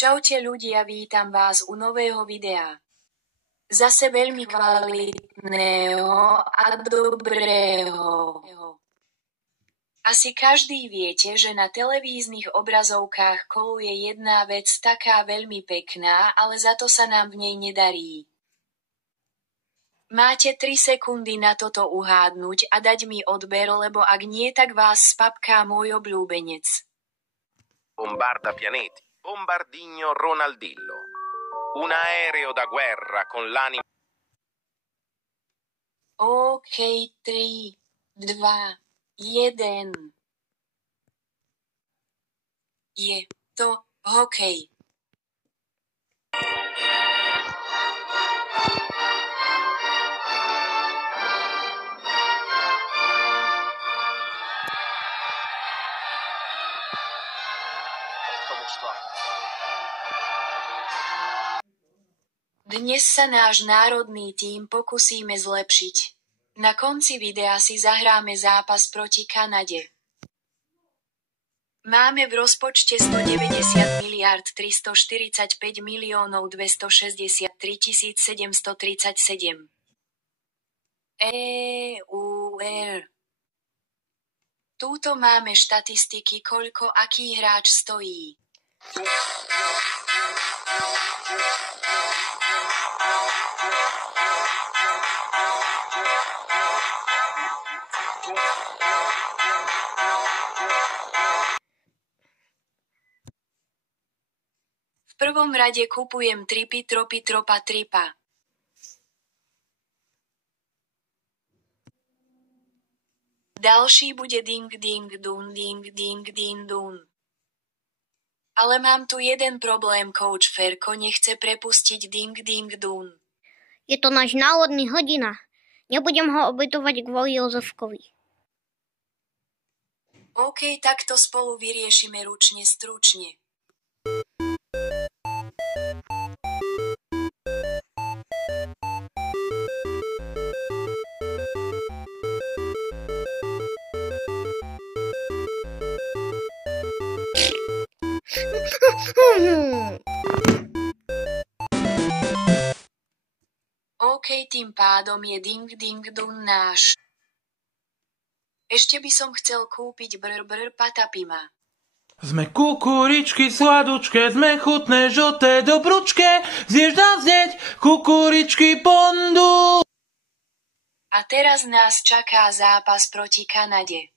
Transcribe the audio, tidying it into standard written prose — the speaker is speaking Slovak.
Čaute ľudia, vítam vás u nového videa. Zase veľmi kvalitného a dobrého. Asi každý viete, že na televíznych obrazovkách koluje jedna vec taká veľmi pekná, ale za to sa nám v nej nedarí. Máte 3 sekundy na toto uhádnuť a dať mi odber, lebo ak nie, tak vás spapká môj obľúbenec. Bombarda pianeti. Bombardino Ronaldillo. Un aereo da guerra con l'anima. OK, 3, 2, 1. Je to hokej. Dnes sa náš národný tím pokúsime zlepšiť. Na konci videa si zahráme zápas proti Kanade. Máme v rozpočte 190 miliárd 345 miliónov 263 737 EUR. Túto máme štatistiky, koľko aký hráč stojí. V prvom rade kupujem tripy, tropy, tropa, tripa. Ďalší bude ding, ding, dun, ding, ding, ding, dun. Ale mám tu jeden problém, coach Ferko nechce prepustiť ding, ding, dun. Je to náš národný hrdina. Nebudem ho obetovať kvôli Jozefkovi. OK, tak to spolu vyriešime ručne stručne. OK, tým pádom je ding ding dun náš. Ešte by som chcel kúpiť brr patapima. Sme kukuričky sladučké, sme chutné, žlté, dobručké, zješ dá znieť, kukuričky pondu. A teraz nás čaká zápas proti Kanade.